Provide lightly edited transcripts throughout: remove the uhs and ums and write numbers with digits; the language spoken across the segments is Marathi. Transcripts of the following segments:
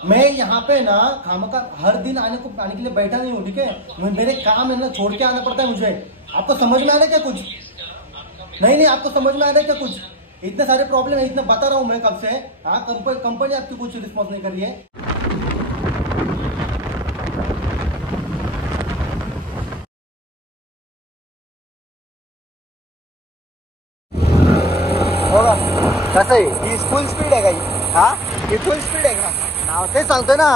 मैं यहाँ पे ना खामखा हर दिन आने के लिए बैठा नहीं हूँ, ठीक है। मेरे काम है ना, छोड़ के आना पड़ता है मुझे। आपको समझ में आ रहा है क्या कुछ? नहीं, आपको समझ में आ रहा है क्या कुछ? इतने सारे प्रॉब्लम है, इतना बता रहा हूँ मैं कब से। हाँ, कंपनी आपकी कुछ रिस्पॉन्स नहीं कर रही है। होगा कसं आहे ही फुल स्पीड आहे काही हा ही फुल स्पीड आहे का नाव तेच सांगतोय ना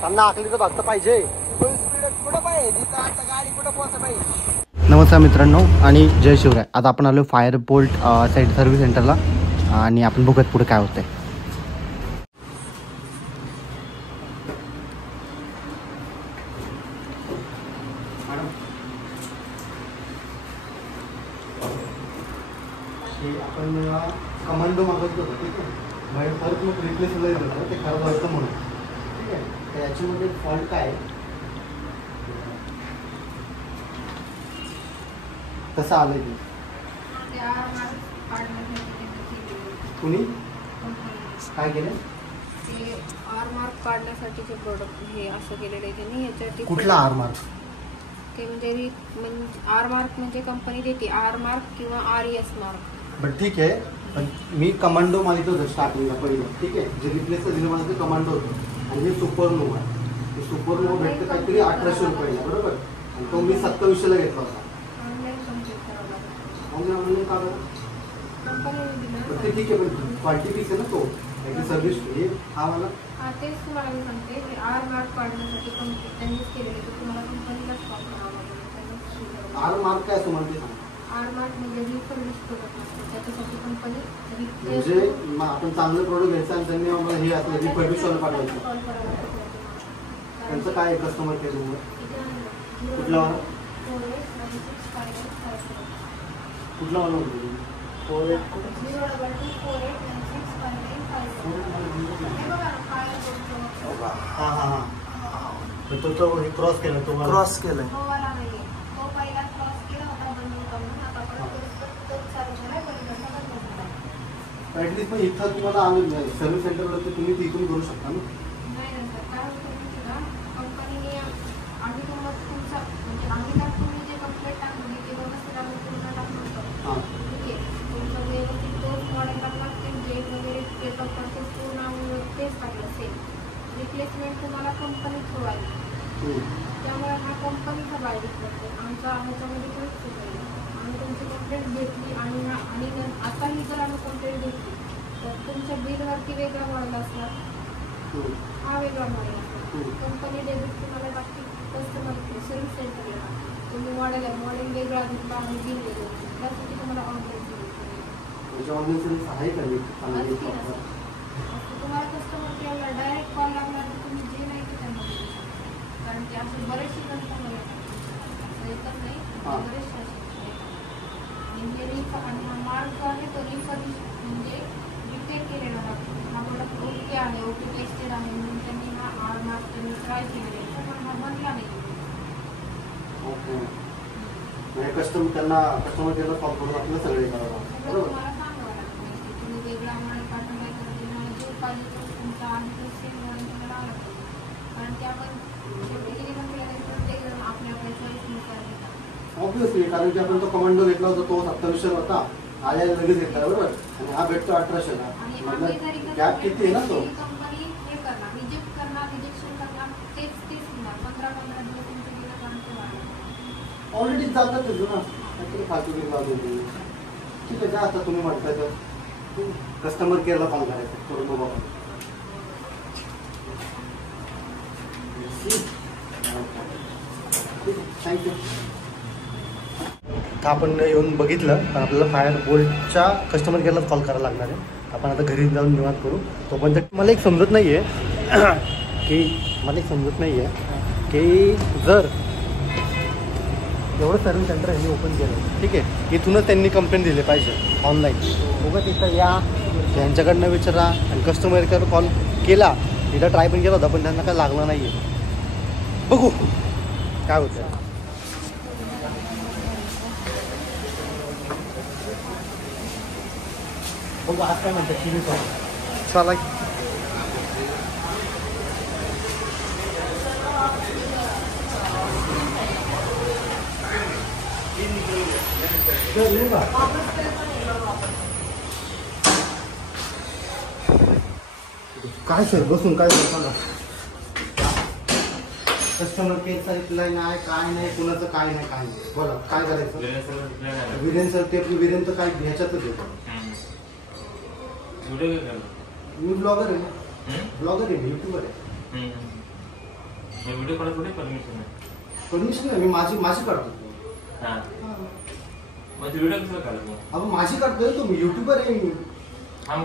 त्यांना आखलीचं भक्त पाहिजे फुल स्पीड कुठं पाहिजे तिथं आता गाडी कुठं पोहोचत पाहिजे। नमस्कार मित्रांनो आणि जय शिवराय। आता आपण आलो फायर बोल्ट साईड सर्व्हिस सेंटरला आणि आपण बघूयात पुढे काय होतंय। आपण कमांडो मागवतो ठीक आहे, परत मग रिप्लेस होतं ते खराब व्हायचं म्हणून ठीक आहे। तर याच्यामध्ये फॉल्ट काय कसं आलंय ते कुणी काय केलं ते आर मार्क काढण्यासाठीचे प्रोडक्ट हे असं केलेलं आहे त्यांनी। याच्यासाठी कुठला आर मार्क ते म्हणजे आर मार्क म्हणजे कंपनी देते आर मार्क किंवा RES मार्क। बरं ठीक आहे, पण मी कमांडो मागितलं होतं स्टार्टिंगला पहिलं ठीक आहे। जे रिप्लेस दिलं मला ते कमांडो होतं आणि हे सुपरनोवा आहे। ते सुपरनोवा भेटतं काहीतरी 1800 रुपयाला बरोबर, आणि तो मी 2700ला घेतला होता। ऑनलाईन का बरं ते ठीक आहे, पण क्वालिटी पीस आहे ना तो सर्व्हिस हे हा मला तेच तुम्हाला मी सांगते की आर मार्क काढण्यासाठी त्यांनीच केलेलं आहे। तुम्हाला कंपनीलाच कॉल करावा लागेल। आर मार्क काय असं म्हणते सांग। आर मार्क म्हणजे रिफर्बिश प्रोडक्ट असतो, त्याच्यासाठी कंपनी म्हणजे आपण चांगलं प्रोडक्ट घ्यायचं आणि त्यांनी आम्हाला हे असलं रिफर्बिश वाला पाठवायचं। कॉल करावा लागतो। त्यांचं काय कस्टमर केअर नंबर कुठला वाला कुठला वाला होतो 08248965955 हां हां हां तो हे क्रॉस केला तो क्रॉस केलंय तो वाला नाहीये, तो पहिला क्रॉस केला होता बंद करून, आता परत तो चालू झालाय परिवर्तन झाला। ॲटलीस्ट मग इथं तुम्हाला आणून सर्व्हिस सेंटरला तर तुम्ही तिथून करू शकता ना। नाही ना सर, काय होतं माहिती का, कंपनीने आम्ही तुम्हाला तुमचा म्हणजे आम्ही तर तुम्ही जे कंप्लेंट टाकली ते व्यवस्थित आम्ही पूर्ण टाकून हां ठीक आहे। तुमचं व्यवस्थित तोच मॉडेल टाकला, ते जेट वगैरे पेपर करते पूर्ण आम्ही तेच टाकलं सेम। रिप्लेसमेंट तुम्हाला कंपनी थ्रू आहे, त्यामुळे हा कंपनीचा बायडिक करतो, आमचा ह्याच्यामध्ये काहीच चूक नाही। आम्ही तुमची कंप्लेंट घेतली आणि आताही जर आम्ही कंप्लेंट घेतली तर तुमच्या बिलवरती वेगळा मॉडेल असणार, हा वेगळा मॉडेल असणार। कंपनी डेबिट तुम्हाला बाकी कस्टमर सर्व्हिस सेंटरला तुम्ही मॉडेल वेगळा घेतला आणि बिल वेगळं, त्यासाठी तुम्हाला ऑनलाईन सर्व्हिस आहे का? तुम्हाला कस्टमर केअरला डायरेक्ट कॉल लागला तर तुम्ही जे नाही ते त्यांना बोलू शकता, कारण ते असे बरेचसे कस्टमर येतात नाही, बरेचसे असे येतात। आणि हा मार्क आहे तो रिफर्बिश म्हणजे रिपेअर केलेला राहतो। हा प्रोडक्ट ओके आहे, ओके टेस्टेड आहे म्हणून त्यांनी हा आर मार्क त्यांनी ट्राय केलेला आहे, पण हा बनला नाही। ओके, कस्टमर केअरला कॉल करून आपल्याला सगळे करावं लागतं बरोबर। तुम्हाला सांगावं लागतं तुम्ही वेगळा मॉडेल पाठवलाय तर तुम्हाला जो पाहिजे तो तुमचा आणि सेम मॉडेल तुम्हाला लागतो, कारण ते आपण शेवटी किती पण केलं प्रत्येक जण आपल्या चॉईसनुसार घेतात ऑब्विसली, कारण की आपण तो कमांडो घेतला होता तो 2700 होता, आल्याला लगेच घेतला बरोबर, आणि हा भेटतो 1800ला। आणि गॅप किती आहे ना तो। कंपनी हे करणार, रिजेक्ट करणार, रिजेक्शन करणार, तेच होणार 15-15 दिवस तुमचे दिवस आमचे वाढणार ऑलरेडी जातात तुझं ना, काहीतरी फालतू बिल लावून देते। ठीक आहे, जा आता तुम्ही म्हणताय तर कस्टमर केअरला कॉल करायचं करून बघा। थँक्यू। आपण येऊन बघितलं तर आपल्याला फायर बोल्टच्या कस्टमर केअरला कॉल करायला लागणार आहे। आपण आता घरी जाऊन निवांत करू। तोपर्यंत मला एक समजत नाही आहे की जर एवढं सर्व्हिस सेंटर यांनी ओपन केलं ठीक आहे, इथूनच त्यांनी कंप्लेंट दिली पाहिजे ऑनलाईन। बघा तिथं या त्यांच्याकडनं विचारा, आणि कस्टमर केअर कॉल केला, तिथं ट्राय पण केला होता पण त्यांना काय लागला नाही आहे। बघू काय होतं। बघू आज काय म्हणतात टी व्ही चला सर येऊ का? काय सर बसून काय सांगा. कस्टमर केअरचा रिप्लाय नाही, काय नाही, कुणाचं काय नाही, काय नाही. बोला काय करायचं. विरेन सर ते विरेन तर काय ह्याच्यातच येतो. मी ब्लॉगर आहे ना, ब्लॉगर आहे, युट्यूबर आहे. परमिशन नाही, मी माझी काढतो. अहो माझी काढतोय तो, मी युट्यूबर आहे.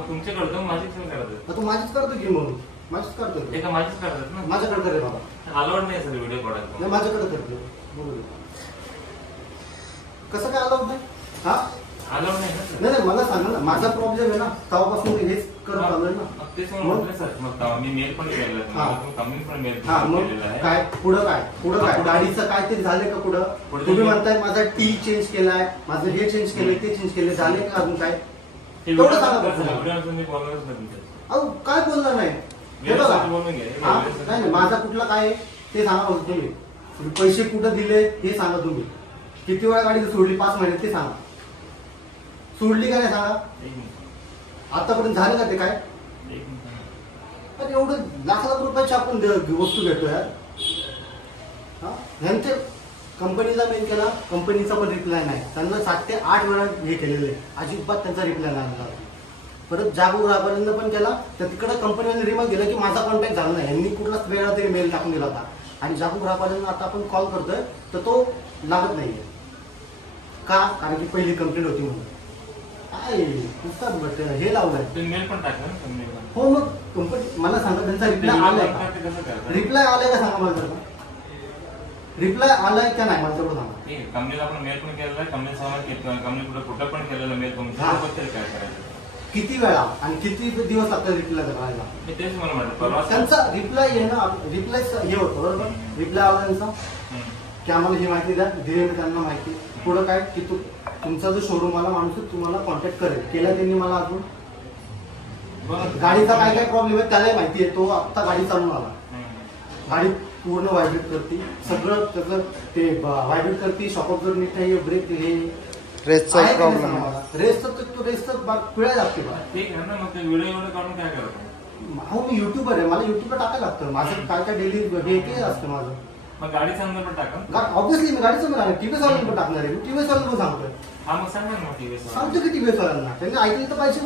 तुमचे करतो माझीच करतो. तू माझीच करतो की मग माझीच करतो. एका माझीच करतात ना. माझ्याकडे करे बाबा. अलाउड नाही सर व्हिडिओ काढायला. नाही माझ्याकडे करतो. बरोबर. कसं काय अलाउड नाही? हा अलाउड नाही ना सर. नाही नाही मला सांगा ना, माझा प्रॉब्लेम आहे ना, तेव्हापासून हेच करत आलोय ना. तेच म्हटलं सर. मग मी मेल पण केलेला आहे, कंपनी पण मेल हा मग केलेला आहे. काय पुढं काय गाडीचं काय ते झाले का पुढं? तुम्ही म्हणताय माझा टी चेंज केलाय, माझं हे चेंज केलंय, ते चेंज केलंय, झाले का अजून काय? तेवढं सांगा बरं. अहो काय बोलणार नाही. हे बघा नाही माझा कुठला काय आहे ते सांगा बघ तुम्ही. पैसे कुठं दिले हे सांगा तुम्ही. किती वेळा गाडी सोडली 5 महिन्यात ते सांगा. सोडली का नाही सांगा. आतापर्यंत झालं का ते काय? पण एवढं लाख रुपयाची आपण वस्तू घेतो यार. ह्यांचे कंपनीचा मेल केला, कंपनीचा पण रिप्लाय नाही. त्यांना 7 ते 8 वेळा हे केलेलं आहे, अजिबात त्यांचा रिप्लाय नाही आला. परत जागो ग्राहकांना पण केला तर तिकडे कंपनीने रिमार्क दिला की माझा कॉन्टॅक्ट झाला नाही. यांनी कुठलाच वेळा तरी मेल टाकून दिला होता. आणि जागो ग्राहकांना आता आपण कॉल करतोय तर तो लागत नाहीये का? कारण की पहिली कंप्लेंट होती म्हणून. काय नुसतं हे लावलंय. मेल पण टाकलं. हो मग कंपनी मला सांगा त्यांचा रिप्लाय आलाय का? रिप्लाय आलाय का सांगा मला. रिप्लाय आलाय का नाही मला तेवढं सांगा. कंपनीला आपण मेल पण केलेला आहे, कंपनी कुठं पण केलेला मेल तुमचं काय करायचं. किती वेळा आणि किती दिवस लागतात रिप्लाय करायला? तेच मला म्हटलं त्यांचा रिप्लाय रिप्लाय हे होतं बरोबर. रिप्लाय आला त्यांचा की आम्हाला ही माहिती द्या, दिली मी त्यांना माहिती. पुढं काय की तुमचा जो शोरूम वाला माणूस तुम्हाला कॉन्टॅक्ट करेल. केला त्यांनी मला अजून. गाडीचा काय काय प्रॉब्लेम आहे त्याला माहिती आहे. तो आत्ता गाडी चालून आला, गाडी पूर्ण व्हायब्रेट करते, सगळं त्याचं ते व्हायब्रेट करते. शॉकअप जर नीट नाही, ब्रेक हे रेसचा प्रॉब्लेम आहे. रेसचं पिळायला लागते बा. ठीक आहे ना. मग ते व्हिडिओ एवढं काढून काय करतो. हो मी युट्यूबर आहे, मला युट्यूबला टाकायला लागतं. माझं काय काय डेली हे ते असतं माझं. मग गाडीचा नंबर पण टाका. ऑब्व्हियसली मी गाडीचं पण आहे, टीव्हीएस वाल्यांना पण टाकणार आहे. मी टीव्हीएस वाल्यांना पण सांगतोय. हा मग सांगा ना टीव्हीएस सांगतो की टीव्हीएस वाल्यांना त्यांनी ऐकलं तर पाहिजे.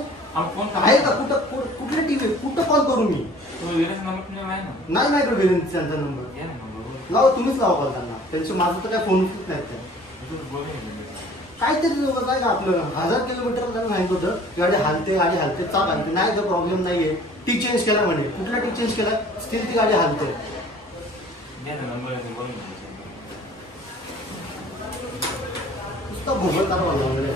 फोन आहे का कुठं कुठले टीव्ही कुठं कॉल करू मी? नंबर तुझ्या आहे ना. नाही माझ्याकडे विनंती त्यांचा नंबर लावा, तुम्हीच लावा कॉल त्यांना. त्यांचे माझं तर काय फोन उचलत नाहीत ते. काहीतरी लोक काय का आपलं 1000 किलोमीटर त्यांना सांगितलं होतं गाडी हलते चाक हलते. नाही जो प्रॉब्लेम नाहीये. टी चेंज केला म्हणे. कुठला टी चेंज केला? स्टील ती गाडी हलते. नुसतं भोगल काढवा लागले.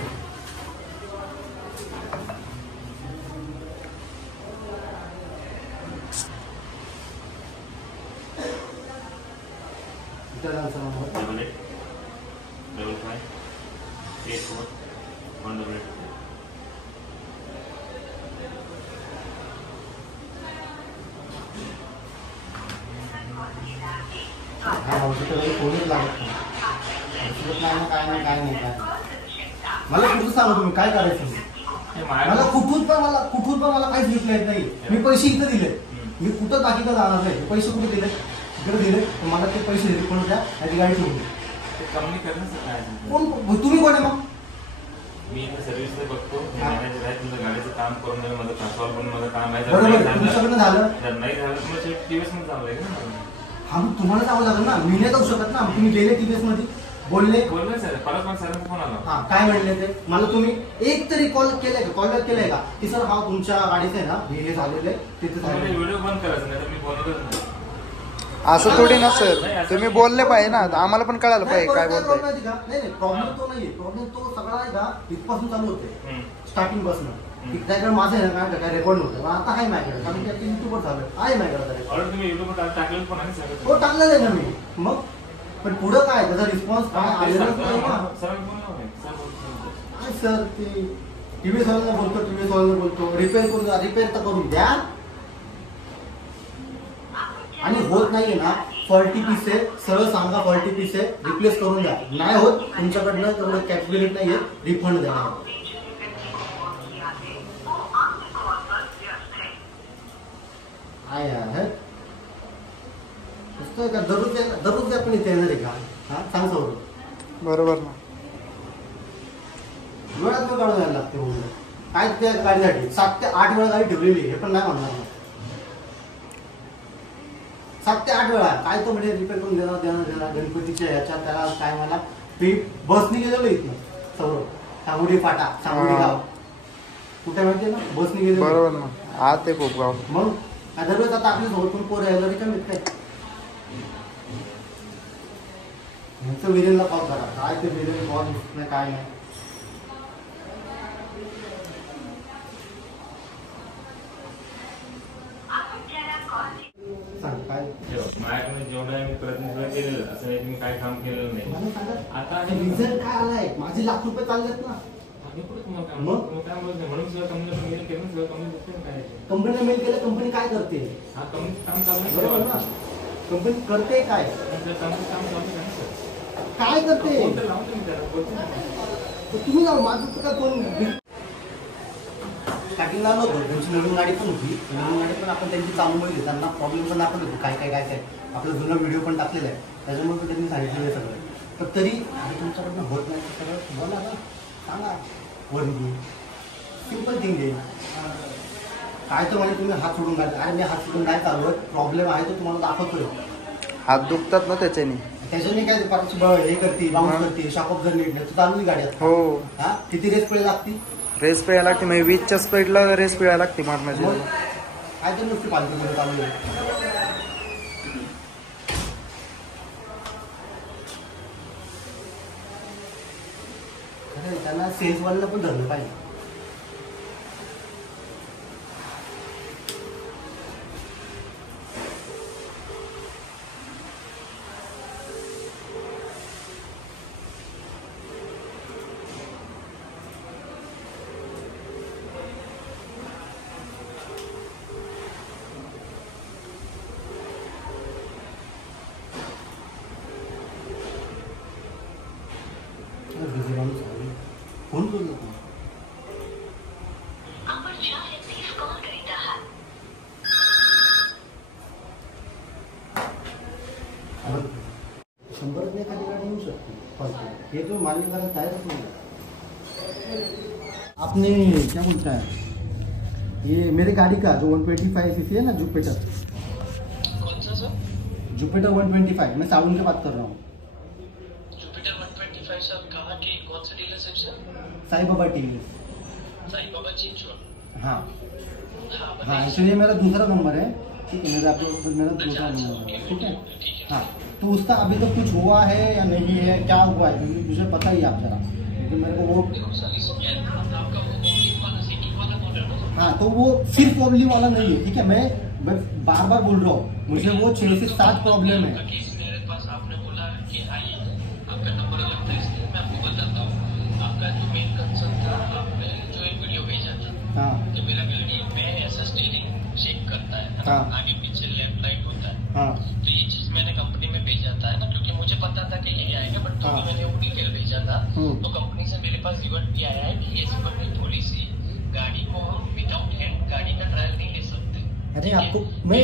फोनच लागत नाही. काय नाही. मला कुठं सांगा तुम्ही काय करायचं. मला कुठून पण मला काहीच रिप्लाय येत नाही. मी पैसे इथं दिले, मी कुठं बाकीचं जाणार नाही. पैसे कुठे दिले? इकडे दिले. मला ते पैसे रिफंड द्या आणि गाडी ठेवून द्या. कोण तुम्ही कोण आहे मग? मी सर्व्हिस बघतो, मॅनेजर आहे. तुमचं गाडीचं काम करून माझं सॉल्व्ह करून माझं काम आहे. बरोबर तुमच्याकडनं झालं नाही झालं तर मग टीव्हीएस मध्ये जावं लागेल ना. हा तुम्हाला जावं लागेल ना. मी नाही जाऊ शकत ना. तुम्ही गेले टीव्हीएस मध्ये बोलले सर. परत मग सरांचा फोन आला. हा काय म्हणले ते मला तुम्ही एक तरी कॉल केलाय का? कॉल बॅक केलाय का की सर हा तुमच्या गाडीचं आहे ना हे झालेलं आहे तिथे व्हिडिओ बंद करायचं नाही तर मी बोलतच नाही. असं थोडी ना सर. तुम्ही बोलले पाहिजे ना, आम्हाला पण कळायला पाहिजे काय बोलताय. नाही प्रॉब्लेम तो नाहीये. प्रॉब्लेम तो सगळा आहे का इथपासून चालू होते स्टार्टिंग पासून. त्याच्याकडे माझं आहे ना काय रेकॉर्ड नव्हतं आता आहे माझ्याकडे. कारण की युट्यूबवर झालं आहे माझ्याकडे. तुम्ही युट्यूबवर टाकलेलं पण आहे. हो टाकलेलं आहे ना मी. मग पण पुढं काय त्याचा रिस्पॉन्स काय आलेला नाही ना. सर ते टीव्हीएस वाल्यांना बोलतो रिपेअर तर करून द्या. आणि होत नाहीये ना फॉल्टी पीस आहे, सरळ सांगा फॉल्टी पीस आहे, रिप्लेस करून द्या. नाही होत तुमच्याकडनं तेवढं कॅपॅबिलिटी नाहीये, रिफंड द्या. काय यार का दररोज आपण इथे येणार आहे का? हा सांग सौरव. बरोबर ना. वेळात काढून यायला लागते म्हणून काय त्या गाडीसाठी 7 ते 8 वेळा गाडी ठेवलेली हे पण नाही म्हणणार. 7 ते 8 वेळा काय तो म्हणजे रिपेअर करून देणार गणपतीच्या ह्याच्या त्याला काय मला बसनी गेलेलो इथनं सौरव. सांगोडी फाटा, सांगोडी गाव कुठे माहितीये ना, बसनी गेलेलो. बरोबर ना. आत आहे खूप गाव. मग दररोज आता आपल्या सोबत पण पोरं यायला रिकामी काय ह्यांचं विरेनला कॉल करा. काय ते विरेन कॉल नाही काय नाही. सांग काय माझ्याकडे जेवढं आहे मी प्रयत्न केलेलं, असं नाही की मी काय काम केलेलं नाही. मला सांगा आता रिझल्ट काय आलाय? माझे लाख रुपये चाललेत ना. आम्ही कुठे तुम्हाला काम मग? तुम्ही काय बोलत नाही म्हणून सगळं कंपनीला मेल केलं, सगळं कंपनी दिसते ना काय. कंपनीला मेल केलं, कंपनी काय करते? हा कंपनी काम चालू बरोबर ना. आहे. कंपनी करते काय? काम चालू आहे ना सर. काय करते? फोन तर लावतो मी त्याला, बोलतो ना. तर तुम्ही जाऊ, माझं तर काय फोन स्टार्टिंगला आलो होतो. त्यांची नवीन गाडी पण होती. नवीन गाडी पण आपण त्यांची चालू बघितली, त्यांना प्रॉब्लेम पण दाखवले होते काय काय काय काय. आपला जुना व्हिडिओ पण टाकलेला आहे, त्याच्यामुळे पण त्यांनी सांगितलेलं आहे सगळं. तर तरी अरे तुमच्याकडनं होत नाही तर सगळं बोला ना, सांगा. वरती सिम्पल थिंग आहे. काय तर म्हणजे तुम्ही हात सोडून काढले. अरे मी हात सोडून काय चालवत, प्रॉब्लेम आहे तो तुम्हाला दाखवतोय. हात दुखतात ना त्याच्याने. त्याच्याने काय हे करते, बाउन्स करते, शॉकअप जर नीट नाही तर चालू गाडी. हो. हा किती रेस पिळे लागती? रेस पिळायला लागते म्हणजे 20च्या स्पीडला रेस पिळायला लागते मारण्याची. काय तर नुसती पालखी चालू आहे. त्यांना सेल्सवाल्याला पण धरलं पाहिजे. फोन बोललो शंभर एखादी गाडी येऊ शकते. हे तो मान्य करायला तयारच नाही. आपने क्या बोलता है ये मेरी गाड़ी का जो 125 सीसी है ना, जुपिटर. कौन सा सर? जुपिटर 125. मैं सावन की बात कर रहा हूँ. जुपिटर 125 सर कहाँ की कौन C dealership sir? Sai Baba TV. Sai Baba Chinchwad. हाँ हाँ हाँ, बताइए। एक्चुअली मेरा दूसरा नंबर है. ठीक है, मेरा दूसरा नंबर है. ठीक है. हाँ, तो उसका अभी तक कुछ हुआ है या नहीं है, क्या हुआ है, क्योंकि मुझे पता ही आप जरा, क्योंकि मेरे को वो देखो सर, इसमें आपका वो ओवली वाला सिटी वाला मॉडल है ना? हाँ, तो वो सिर्फ ओवली वाला नहीं है. ठीक है, मैं बार बार बोल रहा हूँ, मुझे वो 6 से 7 प्रॉब्लम है. केस मेरे पास आपने बोला कि आइए, आपका नंबर लगता है, इसलिए मैं आपको बताता हूँ. आपका जो मेन कंसर्न था, आपने जो एक वीडियो भेजा था हाँ कि मेरा गाड़ी में ऐसा स्टीयरिंग शेक करता है, हाँ. आगे पीछे लेफ्ट राइट होता है. हाँ तो ये चीज मैंने कंपनी में भेजा था ना, क्योंकि मुझे पता था कि ये आएगा, बट तो भी मैंने वो डिटेल भेजा था. तो कंपनी से मेरे पास रिवर्ट भी आया है कि ऐसी पब्लिक पॉलिसी, गाड़ी को हम विदाउट हैंड गाड़ी का ट्रायल नहीं ले सकते. अरे आपको मैं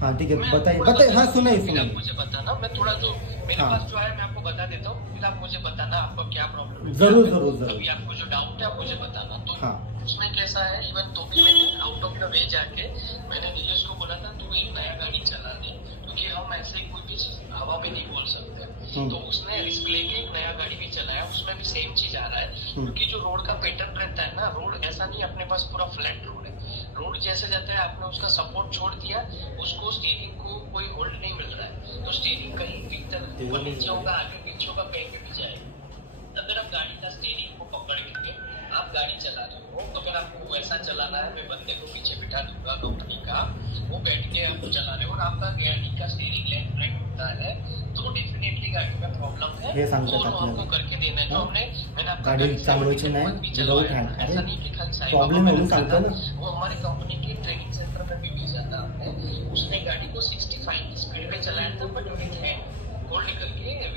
हाँ ठीक है, बताइए. हाँ सुनाइए. आप मुझे बताना, मैं थोड़ा तो मेरे हाँ. पास जो है मैं आपको बता देता हूँ, फिर आप मुझे बताना आपको क्या प्रॉब्लम है. जरूर जरूर जरूर. अभी आपको जो डाउट है आप मुझे बताना. तो हाँ. उसमें कैसा है, इवन तो भी मैंने आउट ऑफ द वे जाके मैंने नीरज को बोला था तू एक नया गाड़ी चला दे, क्योंकि हम ऐसे कोई भी हवा में नहीं बोल सकते. तो उसने रिस्क लेके एक नया गाड़ी भी चलाया, उसमें भी सेम चीज आ रहा है. क्योंकि जो रोड का पैटर्न रहता है ना, रोड ऐसा नहीं अपने पास पूरा फ्लैट रोड है. रोड जैसे जाता है, आपने उसका सपोर्ट छोड़ दिया, उसको स्टीयरिंग को कोई होल्ड नहीं मिल रहा है, तो स्टीयरिंग कहीं भीतर ऊपर नीचे होगा, आगे पीछे होगा, कहीं पे भी जाएगा. अगर आप गाड़ी का स्टीयरिंग को पकड़ के आप गाड़ी चला रहे हो, तो फिर आपको वैसा चलाना है. मैं बंदे को पीछे बिठा दूंगा कंपनी का, वो बैठ के आपको चला रहे हो, और आपका गाड़ी का स्टीयरिंग लेफ्ट राइट होता है, तो डेफिनेटली गाड़ी में प्रॉब्लम है. हे सांगतात तो आपल्याला. आपको करके देना है. जो हमने मैंने आपका गाडी चालवायची नाही, विदाउट हँड. अरे प्रॉब्लेम म्हणून सांगतो ना. वो हमारी कंपनी के ट्रेनिंग सेंटर में भी भेजा था हमने. उसने गाड़ी को 65 की स्पीड में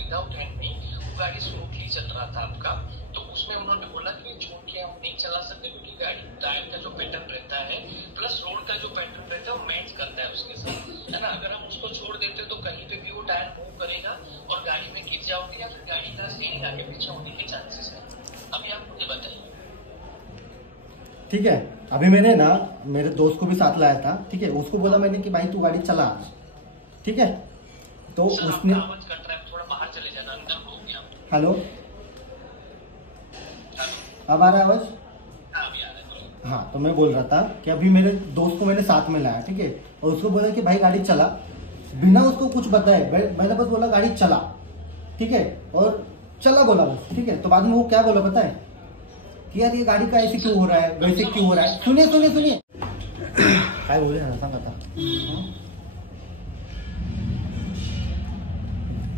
विदाउट हैंडलिंग वो गाड़ी स्मूथली चल रहा था आपका। तो उसमें उन्होंने बोला कि छोड़ के आप नहीं चला सकते क्योंकि गाड़ी टायर का जो पैटर्न रहता है प्लस रोड का जो पैटर्न रहता है वो मैच करता है उसके साथ, है ना। अगर हम उसको छोड़ देते तो कहीं पे भी वो टायर मूव करेगा और गाड़ी में गिर जाओगे या फिर गाड़ी का स्टीयरिंग आगे पीछे होने के चांसेस है। अभी आप मुझे बताइए। ठीक है, अभी मैंने ना मेरे दोस्त को भी साथ लाया था, ठीक है, उसको बोला मैंने कि भाई तू गाड़ी चला, ठीक है, तो उसने आवाज कट रहा है, थोड़ा बाहर चले जाना, अंदर हो गया। हेलो, अब आ रहा है आवाज? अभी आ रहा है। हाँ, तो मैं बोल रहा था कि अभी मेरे दोस्त को मैंने साथ में लाया, ठीक है, और उसको बोला कि भाई गाड़ी चला, बिना उसको कुछ बताए मैंने बस बोला गाड़ी चला, ठीक है, और चला बोला बस, ठीक है। तो बाद में वो क्या बोला पता है कि यार ये गाड़ी का ऐसे क्यों हो रहा है, वैसे क्यों हो रहा है, सुनिए सुनिए सुनिए काय बोले ना सांग आता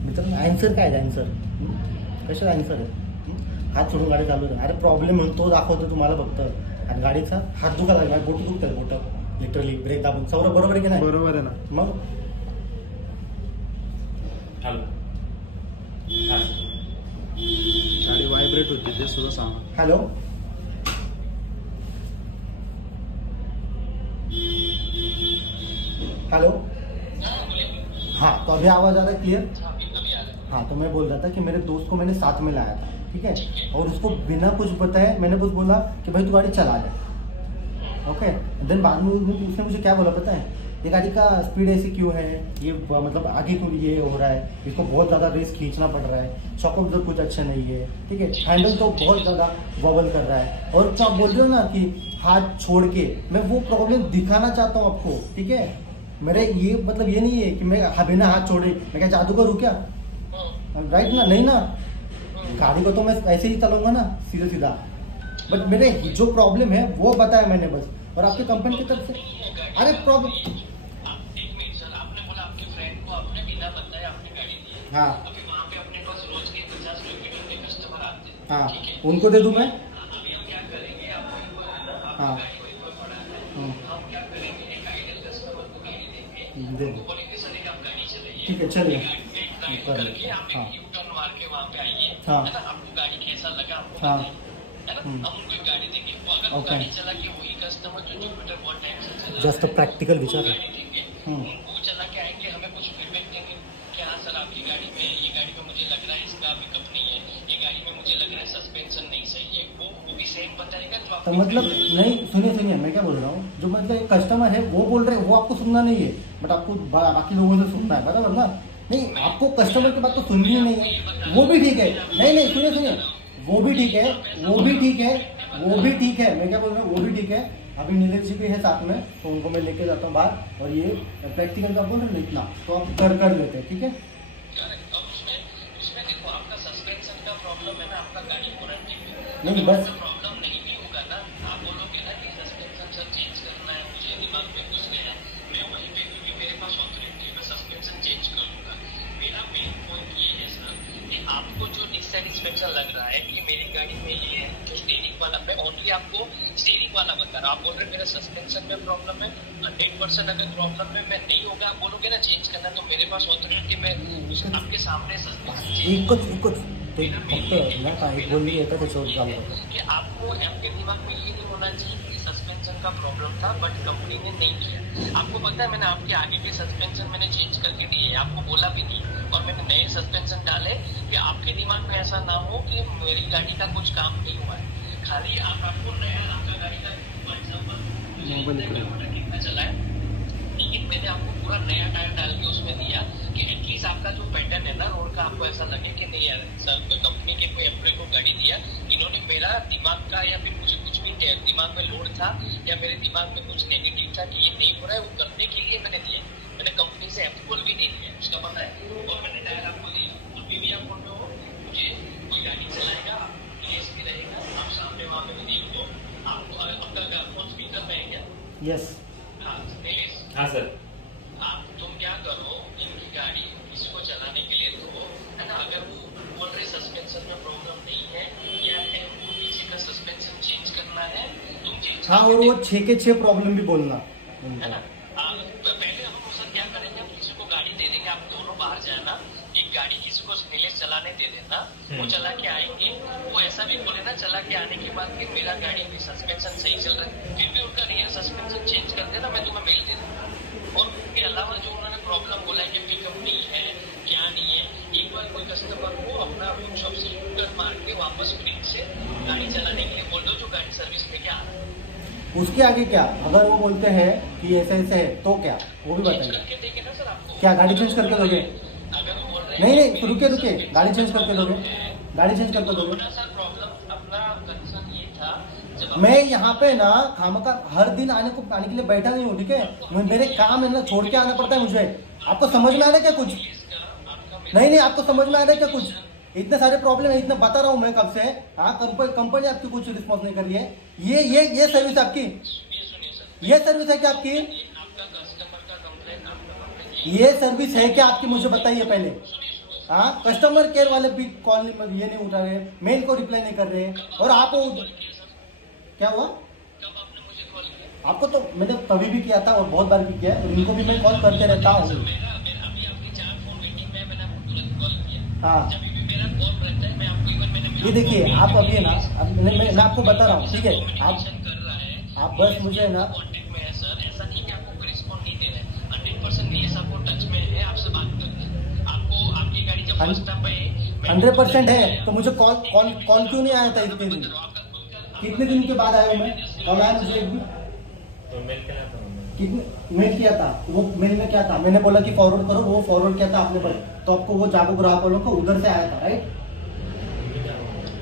मित्रांनो, आन्सर काय आहे, आन्सर कशाला आन्सर आहे? हात सोडून गाडी चालू आहे, अरे प्रॉब्लेम म्हणतो दाखवतो तुम्हाला फक्त, आणि गाडीचा हात दुखा लागला, बोट दुखतात, बोट लिटरली ब्रेक दाबून, सौरभ बरोबर आहे की नाही? बरोबर आहे ना. मग हॅलो, गाडी व्हायब्रेट होती ते सुद्धा सांगा. हेलो, हेलो, हाँ, तो अभी आवाज आ रहा है क्लियर? हाँ, तो मैं बोल रहा था कि मेरे दोस्त को मैंने साथ में लाया था, ठीक है, और उसको बिना कुछ बताए मैंने बस बोला कि भाई तू गाड़ी चला ले, ओके। देन बाद में उसने मुझे क्या बोला पता है, ये गाड़ी का स्पीड ऐसी क्यों है, ये मतलब आगे को ये हो रहा है, इसको बहुत ज्यादा रेस खींचना पड़ रहा है, शॉक ऑब्जर्वर कुछ अच्छा नहीं है, ठीक है, हैंडल तो बहुत ज्यादा वॉबल कर रहा है, और तो आप बोल रहे हो ना कि हाथ छोड़ के, मैं वो प्रॉब्लम दिखाना चाहता हूँ आपको, ठीक है। मेरे ये मतलब ये नहीं है कि मैं बिना हाथ छोड़े मैं क्या जादू करूँ क्या, राइट ना? नहीं ना, गाड़ी को तो मैं ऐसे ही चलाऊंगा ना सीधा सीधा, बट मेरे जो प्रॉब्लम है वो बताया मैंने बस, और आपकी कंपनी की तरफ से अरे प्रॉब्लम, एक मिनट सर, आपने बोला आपके फ्रेंड को आपने बिना बताए आपने गाड़ी दी। हाँ अभी वहाँ पे अपने पास रोज के 50 रिपीटिंग के कस्टमर आते हैं, हाँ, ठीक है। उनको दे दूं मैं? अभी हम क्या करेंगे, आपको हाँ गाड़ी वही पर पड़ा है, हम क्या करेंगे, एक आइडियल कस्टमर को गाड़ी देंगे, दे उनको बोलेंगे सर एक आप गाड़ी चलाइए, ठीक है, चलिए। ड्राइव करके आप हाँ। एक यू टर्न मार के वहाँ पे आइए, हाँ। है ना, आपको गाड़ी कैसा लगा आपको हाँ। बताइए, है ना, हम उनको एक गाड़ी देंगे, वो अगर वो ओके। गाड़ी चला के वही कस्टमर जो जुपिटर बहुत टाइम से चला जस्ट प्रैक्टिकल विचार है। गाड़ी देंगे, वो चला के आएंगे, हमें कुछ फीडबैक देंगे कि हाँ सर आपकी गाड़ी में ये गाड़ी में मुझे लग रहा है इसका पिकअप नहीं है, ये गाड़ी में मुझे लग रहा है सस्पेंशन नहीं सही है, वो भी सेम बताएगा जो तो आपको मतलब नहीं, सुनिए सुनिए मैं क्या बोल रहा हूँ, जो मतलब एक कस्टमर है वो बोल रहे हैं वो आपको सुनना नहीं है, बट आपको बाकी लोगों से सुनना है, बराबर ना? नहीं, आपको कस्टमर की बात तो सुननी ही नहीं है, वो भी ठीक है, नहीं नहीं सुनिए सुनिए, वो भी ठीक है, वो भी ठीक है, वो भी ठीक है, मैं क्या बोल रहा हूँ, वो भी ठीक है। अभी नीलेश जी भी है साथ में, तो उनको मैं लेके जाता हूँ बाहर, और ये प्रैक्टिकल का बोल रहे हैं इतना तो आप कर लेते हैं, ठीक है। और उसमें देखो आपका सस्पेंशन का प्रॉब्लम है ना, आपका गाड़ी वारंटी नहीं बस प्रॉब्लम नहीं भी होगा ना, आप बोलोगे ना कि सस्पेंशन सर चेंज करना है, मुझे दिमाग में घुस गया, मैं वहीं पे क्योंकि मेरे पास ऑथोरिटी है, मैं सस्पेंशन चेंज कर लूंगा। मेरा मेन पॉइंट ये है सर कि आपको जो डिससेटिस्फेक्शन लग रहा है कि मेरी गाड़ी में ये जो स्टीयरिंग वाला, मैं ओनली आपको स्टीयरिंग वाला बता रहा हूँ, आप बोल रहे मेरा सस्पेंशन में प्रॉब्लम है, 100% अगर प्रॉब्लम में मैं नहीं होगा, आप बोलोगे ना चेंज करना, तो मेरे पास ऑथोरिटी में आपके सामने सस्पेंशन एकच ते फक्त ना काय बोलली एका त्याच्यावर काम करतो. कि आपको आपके दिमाग में ये नहीं होना चाहिए कि सस्पेंशन का प्रॉब्लम था बट कंपनी ने नहीं किया। आपको पता है मैंने आपके आगे के सस्पेंशन मैंने चेंज करके दिए, आपको बोला भी नहीं, और मैंने नए सस्पेंशन डाले कि आपके दिमाग में ऐसा ना हो कि मेरी गाड़ी का कुछ काम नहीं हुआ है, खाली आपको नया आपका गाड़ी का कितना चला है, लेकिन मैंने आपको पूरा नया टायर डाल के उसमें दिया कि एटलीस्ट आपका जो पैटर्न है ना रोड का, आपको ऐसा लगे कि नहीं यार सर कंपनी के कोई एम्प्लॉय को गाड़ी दिया, इन्होंने मेरा दिमाग का या फिर मुझे कुछ भी दिमाग में लोड था या मेरे दिमाग में कुछ नेगेटिव था कि ये नहीं हो रहा है, वो करने के लिए मैंने दिया, मैंने कंपनी से अप्रूवल भी नहीं लिया, उसका पता है, और मैंने टायर आपको दिया। अभी भी आप बोल रहे हो मुझे कोई गाड़ी चलाएगा, प्लेस भी रहेगा, आप सामने वहाँ पे भी देख लो, आपको आपका फोन स्पीकर रहेगा। यस हाँ नीलेश, हाँ सर, आप तुम क्या करो, इनकी गाड़ी इसको चलाने के लिए दो, है ना, अगर वो बोल रहे सस्पेंशन में प्रॉब्लम नहीं है या है पीछे का सस्पेंशन चेंज करना है, तुम चेंज हाँ, और वो 6 के 6 प्रॉब्लम भी बोलना है ना। पहले हम सर क्या करेंगे, हम किसी को गाड़ी दे देंगे, आप दोनों बाहर जाना, एक गाड़ी किसी को नीलेश चलाने दे देना, वो चला के आएंगे, वो ऐसा भी बोले ना चला के आने के बाद कि मेरा गाड़ी में सस्पेंशन सही चल रहा है, फिर भी उनका रियल सस्पेंशन चेंज कर देना, मैं तुम्हें मेल दे दूंगा। और उसके अलावा जो उन्होंने प्रॉब्लम बोला है कि पिकअप नहीं है क्या नहीं है, एक बार कोई कस्टमर को अपना वर्कशॉप से स्कूटर मार के वापस फिर से गाड़ी चलाने के लिए बोल दो, जो गाड़ी सर्विस लेके आ रहा है। उसके आगे क्या, अगर वो बोलते हैं कि ऐसे ऐसे है तो क्या, वो भी चेंज बताइए। करके देंगे ना सर आपको। क्या गाड़ी चेंज करके दोगे? अगर वो बोल रहे नहीं नहीं, रुके रुके, गाड़ी चेंज करके दोगे? गाड़ी चेंज करके दोगे? हैं सर प्रॉब्लम अपना कंसर्न ये था, जब मैं यहाँ पे ना खामका हर दिन आने के लिए बैठा नहीं हूँ, ठीक है? मेरे काम है ना, छोड़ के आना पड़ता है मुझे। आपको समझ में आ रहा है क्या कुछ? नहीं नहीं, आपको समझ में आ रहा है क्या कुछ? इतने सारे प्रॉब्लम है, इतना बता रहा हूँ मैं कब से। हाँ, कंपनी आपकी कुछ रिस्पॉन्स नहीं कर रही है। ये सर्विस आपकी, ये सर्विस है क्या आपकी? ये सर्विस है क्या आपकी, मुझे बताइए पहले। हाँ, कस्टमर केयर वाले भी कॉल ये नहीं उठा रहे, मेल को रिप्लाई नहीं कर रहे, और आप क्या हुआ? आपको तो मैंने कभी भी किया था और बहुत बार भी किया है, इनको भी मैं कॉल करते रहता हूँ। हाँ, ये देखिए आप अभी है ना, मैं आपको बता रहा हूँ, ठीक है? आप बस मुझे ना 100% है, तो मुझे कॉल क्यों नहीं आया था इतने दिन? कितने दिन के बाद आया मैं? कॉल आया मुझे एक भी? कितने मेल किया था? वो मेल में क्या था? मैंने बोला कि फॉरवर्ड करो, वो फॉरवर्ड किया था आपने पर, तो आपको वो जागो ग्राहक वालों को उधर से आया था, राइट?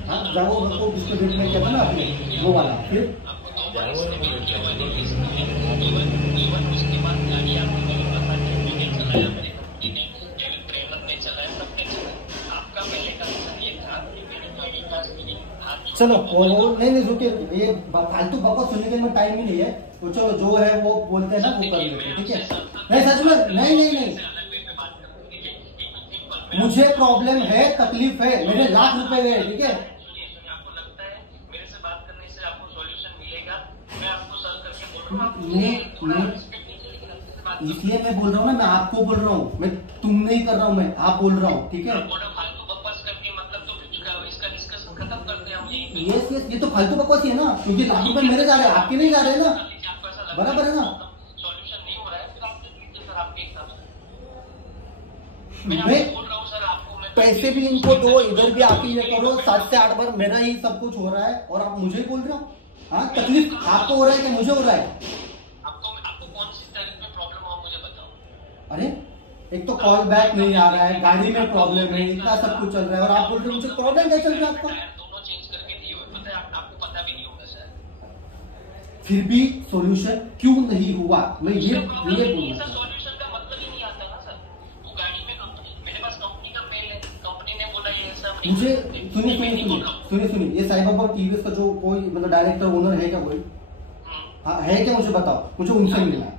हाँ, जागो को उसको रिप्लाई किया था ना आपने, वो वाला। फिर चलो वो नहीं रुकिए, ये फालतू बकवास सुनने के लिए टाइम ही नहीं है, तो चलो जो है वो बोलते हैं ना वो कर लेते, ठीक है? नहीं सच में, नहीं नहीं नहीं, मुझे प्रॉब्लम है, तकलीफ है, मेरे लाख रुपए गए, ठीक है? आपको लगता है मेरे से बात करने से आपको सॉल्यूशन मिलेगा? मैं आपको सॉल्व करके बोल रहा हूँ, इसलिए मैं बोल रहा हूँ ना, मैं आपको बोल रहा हूँ, मैं तुम नहीं कर रहा हूँ, मैं आप बोल रहा हूँ, ठीक है? फालतू बकवास करके मतलब तो इसका डिस्कशन खत्म करते हैं हम यही। यस, ये तो फालतू बकवास ही है ना, क्योंकि लाख रुपए मेरे जा रहे हैं, आपके नहीं जा रहे हैं ना, बराबर है ना? सॉल्यूशन नहीं हो रहा है, फिर आप सर आपके हिसाब से मैं बोल रहा हूँ सर आपको, मैं पैसे भी इनको दो, इधर भी आके ये करो, 7 से 8 बार मेरा ही सब कुछ हो रहा है और आप मुझे बोल रहे हो? हाँ, तकलीफ आपको हो रहा है कि मुझे हो रहा है? आपको कौन सी तरह में प्रॉब्लम हो मुझे बताओ। अरे एक तो कॉल बैक नहीं आ रहा है, गाड़ी में प्रॉब्लम है, इतना सब कुछ चल रहा है और आप बोल रहे हो मुझे प्रॉब्लम क्या चल रहा है आपका? दोनों चेंज करके दिए हुए, पता है आपको पता भी नहीं होगा सर। फिर भी सॉल्यूशन क्यों नहीं हुआ, मैं ये बोलना चाहता हूँ। सॉल्यूशन का मतलब ही नहीं आता ना सर, वो गाड़ी में मेरे पास कंपनी का मेल है, कंपनी ने बोला ये सब मुझे सुनिए, ये साई बाबा टीवीएस का जो कोई मतलब डायरेक्टर ओनर है क्या कोई? हाँ है क्या, मुझे बताओ, मुझे उनसे मिलना है।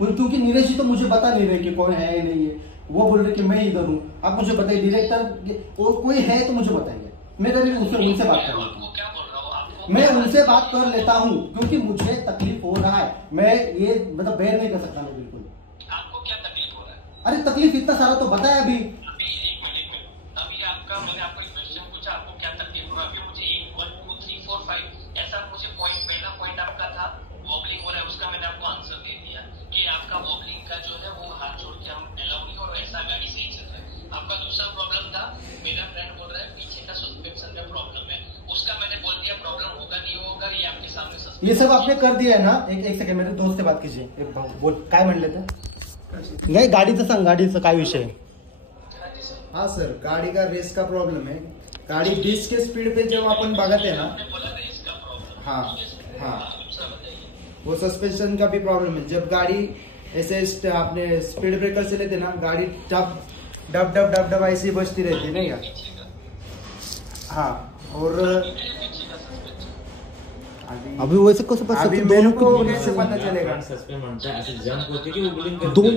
क्योंकि नीरज जी तो मुझे बता नहीं रहे कि कौन है या नहीं है, वो बोल रहे कि मैं इधर हूँ। आप मुझे बताइए डायरेक्टर और कोई है तो मुझे बताइए, मैं कभी उनसे बात कर लेता हूँ, मैं उनसे बात कर लेता हूँ, क्योंकि मुझे तकलीफ हो रहा है, मैं ये मतलब बेयर नहीं कर सकता मैं बिल्कुल। आपको क्या तकलीफ हो रहा है? अरे तकलीफ इतना सारा तो बताया अभी। अभी आपका मैंने आपको एक क्वेश्चन पूछा, आपको क्या तकलीफ हो रहा है? अभी मुझे 1 2 3 4 5 ऐसा मुझे पहला पॉइंट आपका था वॉबलिंग हो रहा है, उसका मैंने आपको आंसर दे दिया कि आपका वॉबलिंग का जो है वो हाथ छोड़ के हम अलाउ नहीं और ऐसा गाड़ी सही चल रहा है। आपका दूसरा प्रॉब्लम था, मेरा फ्रेंड बोल रहा है पीछे का सस्पेंशन में प्रॉब्लम है, उसका मैंने बोल दिया प्रॉब्लम होगा नहीं होगा ये आपके सामने ये सब आपने कर दिया है ना? एक सेकंड, मेरे दोस्त से बात कीजिए, बोल काय म्हणले ते? नाही गाडीचं सांग, गाडीचं काय विषय? हाँ सर, गाड़ी का रेस का प्रॉब्लम है, गाड़ी 20 के स्पीड पे जब अपन भागते हैं ना, हाँ हाँ, वो सस्पेंशन का भी प्रॉब्लम है। जब गाड़ी ऐसे आपने स्पीड ब्रेकर से लेते ना, गाड़ी डब डब डब डब डब ऐसी बजती रहती है नहीं यार? हाँ, और अभी वैसे कसं अभी मेरे को कैसे पता चलेगा?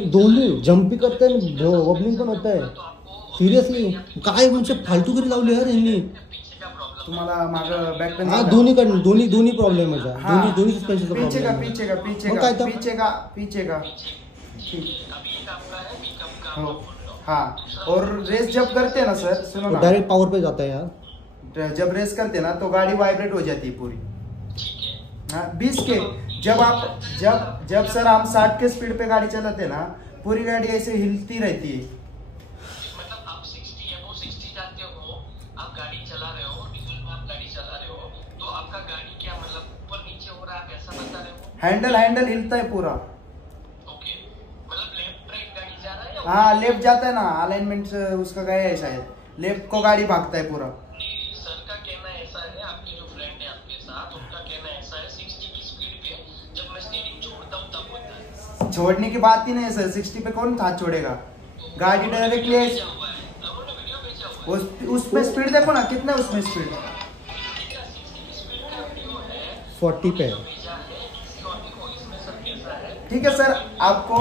दोन्ही जंपी करते हैं, वॉबलिंग पण होत आहे, सिरियसली काय म्हणजे फालतूगिरी लावली यार यांनी। तुम्हाला मागं बॅक पेन? हाँ, दोन्ही प्रॉब्लेम है, दोन्ही सस्पेंशन पीछे का पीछे का पीछे का पीछे का पीछे का अभी एक आपका है पिकअप का हो। हाँ, और रेस जब करते हैं ना सर, सुनो ना, डायरेक्ट पावर पे जाता है यार। जब रेस करते हैं ना तो गाड़ी वाइब्रेट हो जाती है पूरी। हाँ, 20 के जब सर हम 60 के स्पीड पे गाड़ी चलाते हैं ना, पूरी गाड़ी ऐसे हिलती रहती है। मतलब आप 60 जाते हो, आप गाड़ी चला रहे हो, डीजल में आप गाड़ी चला रहे हो, तो आपका गाड़ी क्या मतलब ऊपर नीचे हो रहा है, आप ऐसा बता रहे हो? हैंडल हिलता है पूरा। ओके, मतलब लेफ्ट राइट गाड़ी जा रहा है या हाँ, लेफ्ट जाता है ना, अलाइनमेंट उसका गया है शायद, लेफ्ट को गाड़ी भागता है पूरा। नहीं, सर का कहना ऐसा है, आपके जो फ्रेंड है आपके साथ, उनका कहना ऐसा है 60 की स्पीड पे जब मैं स्टीयरिंग छोड़ता हूँ तब होता है। छोड़ने की बात ही नहीं है सर, 60 पे कौन हाथ छोड़ेगा, गाड़ी डायरेक्टली भेजा हुआ है, उन्होंने वीडियो भेजा हुआ है। उसमें स्पीड देखो ना, कितना है उसमें स्पीड, 60 की स्पीड का वीडियो है, 40 पे। भेजा है, तो देखो इसमें सर कैसा है। ठीक है सर, आपको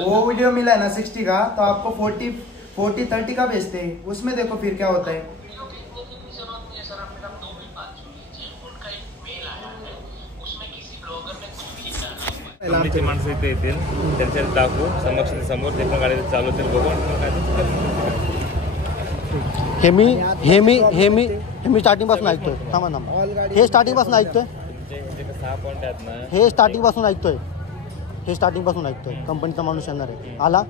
वो वीडियो मिला है ना 60 का, तो आपको 40-30 का भेजते हैं, उसमें देखो फिर क्या होता है। वीडियो भेजने की जरूरत नहीं है सर, आप मेरा 2 मिनट बात सुन लीजिए। उनका एक मेल आया है, उसमें किसी ब्लॉगर ने कुछ भी लिखा है। कंपनीची माणसं इथे येतील, त्यांच्या टाकू समक्ष समोर ते पण गाडी चालवतील बघून हे मी स्टार्टिंग पासून ऐकतोय। थांबा हे स्टार्टिंग पासून ऐकतोय, तुमचे जे 6 पॉईंट आहेत ना, हे स्टार्टिंग पासून ऐकतोय, हे स्टार्टिंग पासून ऐकतोय। कंपनीचा माणूस येणार आहे, आला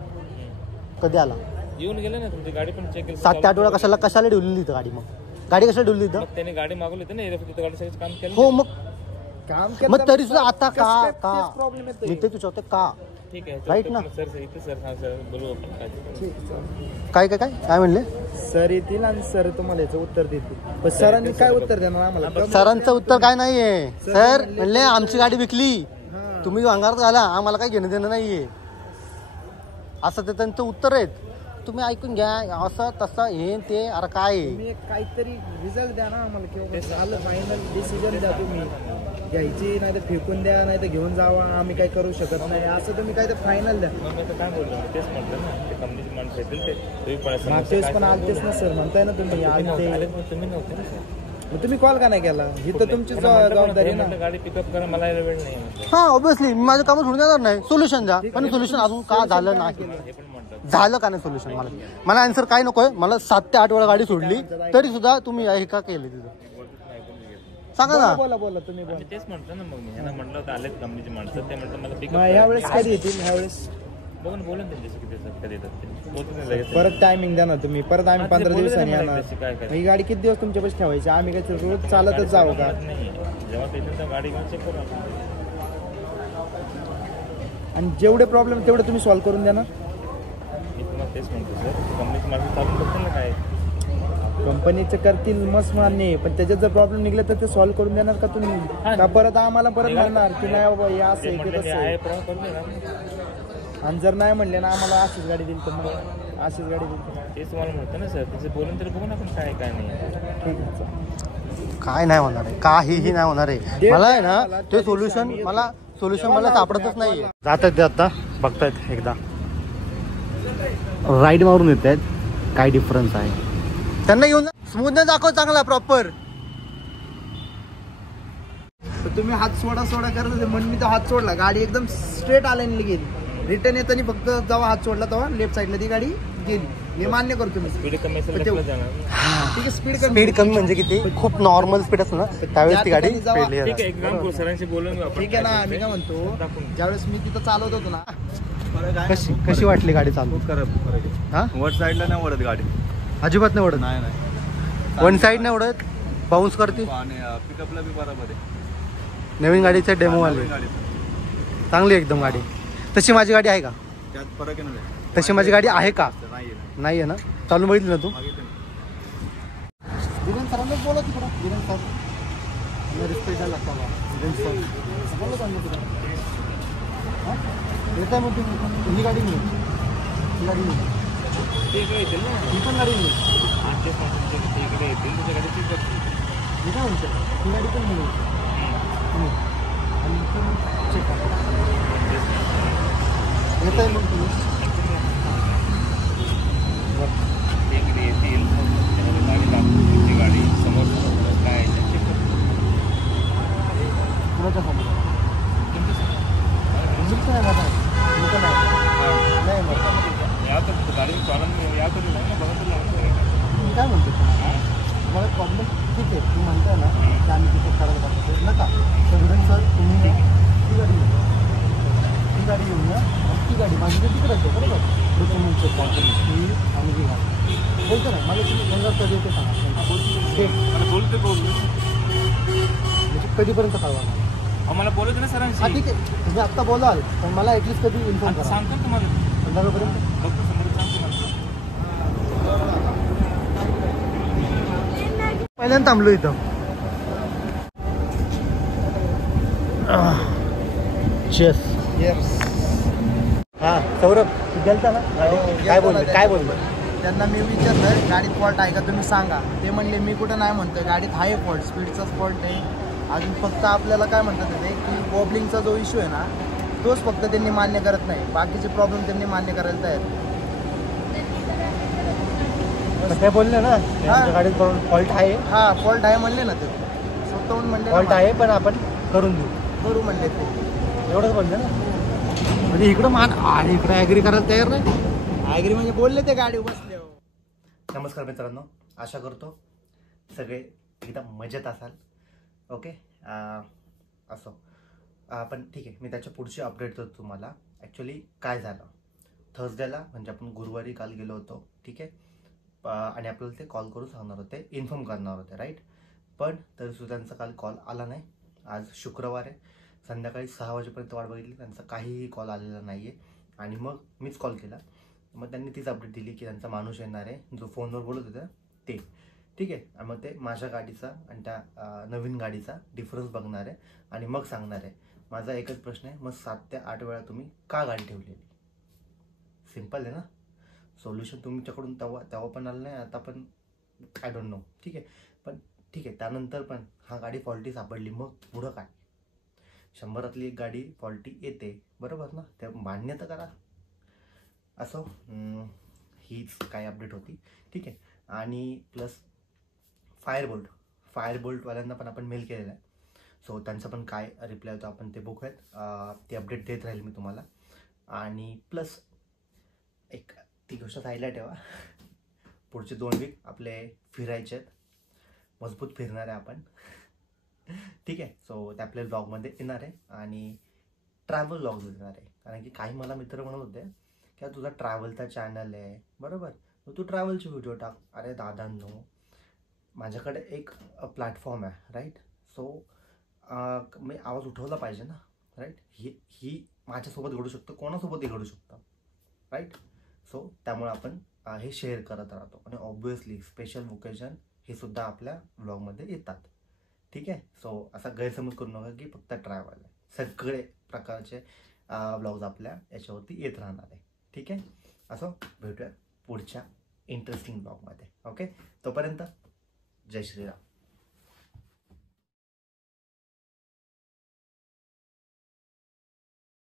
कधी आला? येऊन गेले ना, तुमची गाडी पण चेक केली, 7 ते 8 वेळा कशाला ठेवलेली इथं गाडी? मग गाडी कशाला ठेवली इथं? मग त्याने गाडी मागवली होती ना, तिथं गाडी सगळं काम केलं। हो, मग काम मग तरी सुद्धा आता का प्रॉब्लेम येतो मी ते तुझ्या का ठीक आहे, राईट ना? सर इथे सर हा सर बोलू आपण काय म्हणले? सर येतील आणि सर तुम्हाला याचं उत्तर देतील, पण सरांनी काय उत्तर देणार आम्हाला? सरांचं उत्तर काय नाहीये, सर म्हणले आमची गाडी विकली, तुम्ही अंगारात घाला, आम्हाला काही घेणं देणं नाहीये, असं ते त्यांचं उत्तर आहेत। तुम्ही ऐकून घ्या, असं तसं हे ते, अरे काय तुम्ही काहीतरी रिझल्ट द्या ना आम्हाला, किंवा झालं फायनल डिसिजन द्या, तुम्ही घ्यायची नाही तर फेकून द्या, नाही तर घेऊन जावा, आम्ही काही करू शकत नाही, असं तुम्ही काय तर फायनल द्या। मग मी आता काय बोललो, तेच म्हटलं ना, ते कंपनीची माणसं येतील, ते तुम्ही पण मागच्या पण आलतेच ना सर, म्हणताय ना तुम्ही आलते, तुम्ही नव्हते ना सर, मग तुम्ही कॉल का नाही केला? ही तर तुमची जबाबदारी ना। गाडी पिकअप करा, मला यायला वेळ नाही आहे. हा ऑब्विसली मी माझं काम सोडून देणार नाही, सोल्युशन द्या, पण सोल्युशन अजून का झालं नाही, हे पण म्हणतात झालं का नाही सोल्युशन? मला आन्सर काय नकोय, मला 7 ते 8 वेळा गाडी सोडली तरी सुद्धा तुम्ही हे का केलं तिथं सांगा ना? बोला तुम्ही बोला। मी तेच म्हटलं ना, मग मी ह्यांना म्हटलं होतं आलेत कंपनीची माणसं, ते म्हटलं मला मग पिकअप ह्यावेळेस कधी येतील? ह्यावेळेस बघून बोलून त्यांच्याशी किती कधी येतात ते बोलतो नाही लगेच. परत टायमिंग द्या ना तुम्ही, परत आम्ही हा, ते 15 बोलू दे दिवसांनी ना मला येणार। त्याची काय करायचं. ही गाडी किती दिवस तुमच्या पैसे ठेवायची? आम्ही काय रोज चालतच जाऊ का? नाही जेव्हा पेशंट तर गाडी घेऊन चेक करू आपण. आणि जेवढे प्रॉब्लेम तेवढे तुम्ही सॉल्व्ह करून द्या ना। मी तुम्हाला तेच म्हणतो सर, कंपनीची माणसं चालून बघतील ना काय. कंपनीचे करतील मस्त मान्य आहे, पण त्याच्यात जर प्रॉब्लेम निघले तर ते सॉल्व्ह करून देणार का तुम्ही? का परत आम्हाला परत म्हणणार की नाही बाबा हे असं ते आहे की म्हटलं तसं ते आहे? आहे प्रॉब्लेम करून देणार. आणि जर नाही म्हणले ना आम्हाला अशीच गाडी दिली तर मग अशीच गाडी दिली तर तेच तुम्हाला म्हणतो ना सर, त्याचे बोलून तरी बघू ना आपण काय काय नाही. ठीक आहे चल. काय नाही होणार आहे, काहीही नाही होणार आहे। मला आहे ना ते सोल्युशन मला सापडतच नाहीये। जात आहेत ते आता बघतायत, एकदा राईड मारून येत आहेत, काय डिफरन्स आहे त्यांना घेऊन स्मूथनेस दाखव चांगला प्रॉपर। तर तुम्ही हात सोडा करत होते म्हणून मी तो हात सोडला, गाडी एकदम स्ट्रेट आल्याने गेली। रिटर्न येताना फक्त जेव्हा हात सोडला तेव्हा लेफ्ट साईडला ती गाडी गेली, मी मान्य करतो। मी स्पीड कमी असेल पण तर ते- जाणार. ठीक आहे, स्पीड कमी म्हणजे किती? खूप नॉर्मल स्पीड असतं ना त्यावेळेस ती गाडी त्या ठिकाणी पेडली ठीक आहे, एक काम करू, सरांशी बोलून घेऊ आपण. ठीक आहे ना, मी काय म्हणतो, दाखवून. ज्यावेळेस मी तिथं चालवत होतो ना, कशी वाटली गाडी चालू? हा वर साईडला नाही ओढत गाडी, अजिबात नाही ओढत, नाही वन साईड नाही ओढत, बाउन्स करते, आणि पिकअपला बी बरोबर आहे। नवीन गाडीचे डेमो वाले चांगली एकदम गाडी। तशी माझी गाडी आहे का? त्यात फरक आहे ना, तशी माझी गाडी आहे का? नाही आहे ना? चालून बघितली ना तू? मागितलं धीरेन सरांनाच बोला तिकडं, धीरेन सर रिस्पेक्ट द्यायला लागतो धीरेन सर बोलत आहे मी तुला। येत आहे मग तुम्ही, ही गाडी नाही, ही गाडी नाही, ते इकडे येतील ना, ही पण गाडी नाही, आजच्या स्पॉटचे ते इकडे येतील, त्याच्या गाडी चेक करतील. मी काय म्हणतो ही गाडी पण नाही आणि इथं चेक करा येत आहे मग तुम्ही ते इकडे येतील, त्यामध्ये गाडी लागू, तुमची गाडी समोर काय आहे ते चेक करतील. कुणाच्या समोर नाही बाबा, नाही मग आता गाडी मग ठीक आहे, तू म्हणताय ना की आम्ही तिथे करायला पाहिजे नका. सगळं सर तुम्ही ती गाडी घेऊन या. ती गाडी घेऊन या. ती गाडी माझी तिकडे आहे बरोबर. डॉक्युमेंट चेक करतो ती आणि ती गाडी बोलतो नाही. मला तुम्ही पंधरा कधी येते सांगा. बोलते म्हणजे कधीपर्यंत कळवा मला? आम्हाला बोलत ना सरांशी. हा ठीक आहे, तुम्ही आत्ता बोलाल पण मला ॲटलिस्ट कधी इन्फॉर्म करा. सांगतो तुम्हाला संध्याकाळपर्यंत. डॉक्टर समोर सांगतो पहिल्यांदा थांबलो इथं. चेस. हा सौरभ गेलता ना काय बोलले काय बोलले? त्यांना मी विचारलं गाडीत फॉल्ट आहे का तुम्ही सांगा. ते म्हणले मी कुठं नाही म्हणतोय, गाडीत आहे फॉल्ट, स्पीडचाच फॉल्ट आहे. अजून फक्त आपल्याला काय म्हणतात ते की वॉबलिंगचा जो इश्यू आहे ना तोच फक्त त्यांनी मान्य करत नाही, बाकीचे प्रॉब्लेम त्यांनी मान्य करायला तयार. ते बोलले ना त्यांच्या गाडीत फॉल्ट आहे. हा फॉल्ट आहे म्हणले ना ते स्वतःहून म्हणले फॉल्ट आहे पण आपण करून देऊ करू म्हणले ते. एवढंच बोलले ना. म्हणजे इकडं मान आणि इकडं ॲग्री करायला तयार नाही. ॲग्री म्हणजे बोलले ते गाडी बसले. नमस्कार मित्रांनो, आशा करतो सगळे एकदम मजेत असाल. ओके असो पण ठीक आहे. मी त्याच्या पुढची अपडेट देतो तुम्हाला. ॲक्च्युली काय झालं थर्सडेला म्हणजे आपण गुरुवारी काल गेलो होतो ठीक आहे. आणि आपल्याला ते कॉल करून सांगणार होते, इन्फॉर्म करणार होते राईट. पण तरीसुद्धा त्यांचा काल कॉल आला नाही. आज शुक्रवार आहे, संध्याकाळी 6 वाजेपर्यंत वाट बघितली, त्यांचा काहीही कॉल आलेला नाही आहे. आणि मग मीच कॉल केला. मग त्यांनी तीच अपडेट दिली की त्यांचा माणूस येणार आहे जो फोनवर बोलत होता ते ठीक आहे. आणि मग ते माझ्या गाडीचा आणि त्या नवीन गाडीचा डिफरन्स बघणार आहे आणि मग सांगणार आहे. माझा एकच प्रश्न आहे, मग 7 ते 8 वेळा तुम्ही का गाडी ठेवलेली? सिम्पल आहे ना. सोल्युशन तुमच्याकडून तेव्हा पण आलं नाही, आता पण आय डोंट नो ठीक आहे. पण ठीक आहे, त्यानंतर पण हा गाडी फॉल्टी सापडली, मग पुढं काय? 100रातली एक गाडी फॉल्टी येते बरोबर ना, ते मान्य तर करा. असो हीच काय अपडेट होती ठीक आहे. आणि प्लस फायरबोल्टवाल्यांना पण आपण मेल केलेला आहे. सो त्यांचं पण काय रिप्लाय होतो आपण ते बघूयात. ती अपडेट देत राहील मी तुम्हाला. आणि प्लस एक ती गोष्ट साईडला ठेवा, पुढचे 2 वीक आपले फिरायचे आहेत, मजबूत फिरणार आहे आपण ठीक आहे. सो ते आपल्या ब्लॉगमध्ये येणार आहे आणि ट्रॅव्हल ब्लॉग्स येणार आहे. कारण की काही मला मित्र म्हणत होते की तुझा ट्रॅव्हलचा चॅनल आहे बरोबर, मग तू ट्रॅव्हलचे व्हिडिओ टाक. अरे दादांनो, माझ्याकडे एक प्लॅटफॉर्म आहे राईट. सो मी आवाज उठवला पाहिजे ना राईट. ही माझ्यासोबत घडू शकतं, कोणासोबतही घडू शकतं राईट. सो त्यामुळे आपण हे शेअर करत राहतो. आणि ऑब्व्हियसली स्पेशल ओकेजन हे सुद्धा आपल्या ब्लॉगमध्ये येतात ठीक आहे. सो असा गैरसमज करू नका की फक्त ट्रॅव्हल आहे, सगळे प्रकारचे ब्लॉग्स आपल्या याच्यावरती येत राहणार आहे ठीक आहे. असं भेटूया पुढच्या इंटरेस्टिंग ब्लॉगमध्ये. ओके, तोपर्यंत जय श्रीराम.